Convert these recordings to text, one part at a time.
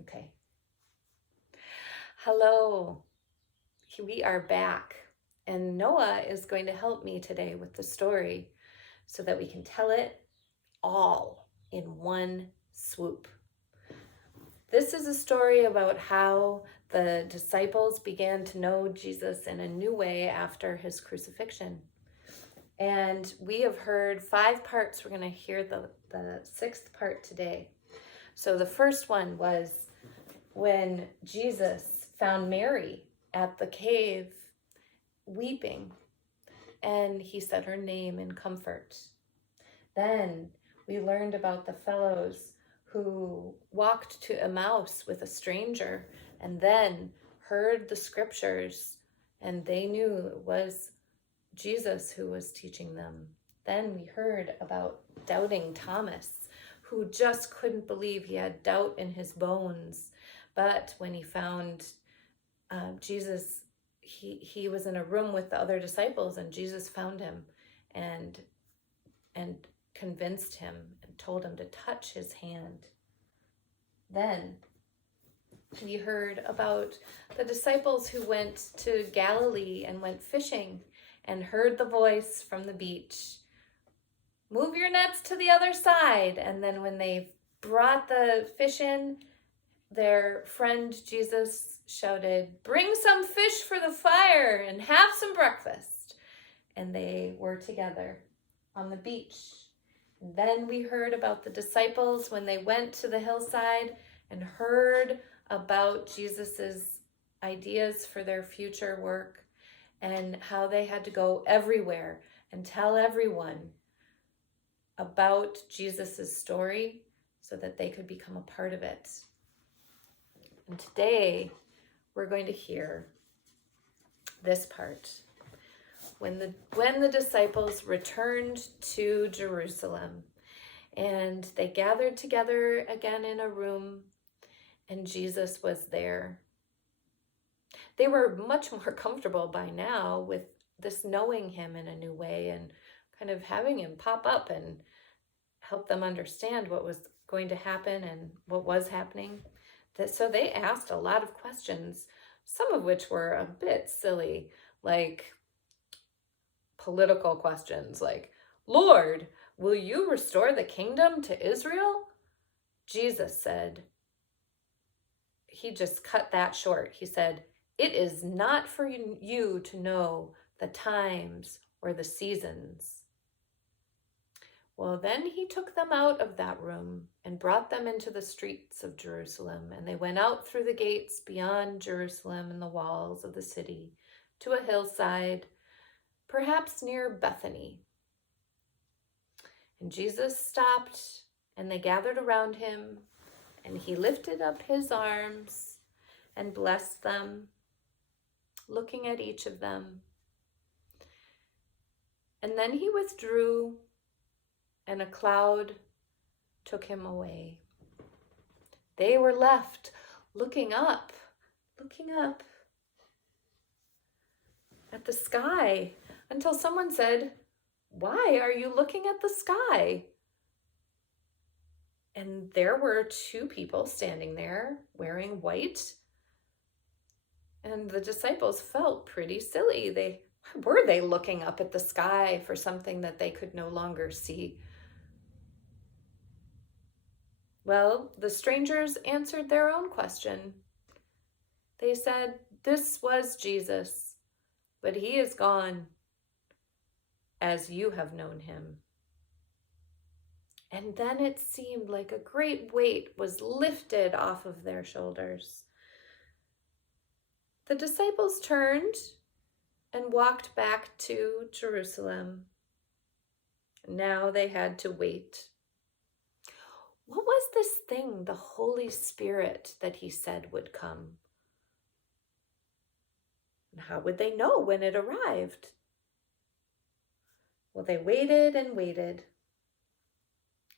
Okay. Hello. We are back, and Noah is going to help me today with the story so that we can tell it all in one swoop. This is a story about how the disciples began to know Jesus in a new way after his crucifixion. And we have heard 5 parts. We're going to hear the 6th part today. So the first one was when Jesus found Mary at the cave weeping, and he said her name in comfort. Then we learned about the fellows who walked to Emmaus with a stranger and then heard the scriptures, and they knew it was Jesus who was teaching them. Then we heard about doubting Thomas, who just couldn't believe he had doubt in his bones. But when he found Jesus, he was in a room with the other disciples, and Jesus found him and convinced him and told him to touch his hand. Then we heard about the disciples who went to Galilee and went fishing and heard the voice from the beach, "Move your nets to the other side." And then when they brought the fish in, their friend Jesus shouted, "Bring some fish for the fire and have some breakfast." And they were together on the beach. And then we heard about the disciples when they went to the hillside and heard about Jesus's ideas for their future work and how they had to go everywhere and tell everyone about Jesus's story so that they could become a part of it. And today we're going to hear this part. When the disciples returned to Jerusalem, and they gathered together again in a room, and Jesus was there. They were much more comfortable by now with this knowing him in a new way and kind of having him pop up and help them understand what was going to happen and what was happening. So they asked a lot of questions, some of which were a bit silly, like political questions like, "Lord, will you restore the kingdom to Israel?" Jesus said, he just cut that short. He said, "It is not for you to know the times or the seasons." Well, then he took them out of that room and brought them into the streets of Jerusalem, and they went out through the gates beyond Jerusalem and the walls of the city to a hillside, perhaps near Bethany. And Jesus stopped, and they gathered around him, and he lifted up his arms and blessed them, looking at each of them. And then he withdrew, and a cloud took him away. They were left looking up at the sky until someone said, "Why are you looking at the sky?" And there were 2 people standing there wearing white. And the disciples felt pretty silly. Why were they looking up at the sky for something that they could no longer see? Well, the strangers answered their own question. They said, "This was Jesus, but he is gone, as you have known him." And then it seemed like a great weight was lifted off of their shoulders. The disciples turned and walked back to Jerusalem. Now they had to wait. What was this thing, the Holy Spirit, that he said would come? And how would they know when it arrived? Well, they waited and waited.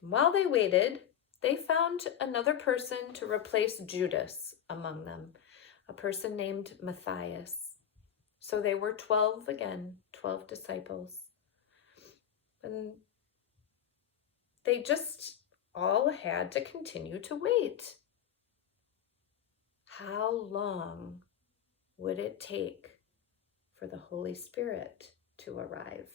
While they waited, they found another person to replace Judas among them, a person named Matthias. So they were 12 again, 12 disciples. And they just all had to continue to wait. how long would it take for the Holy Spirit to arrive?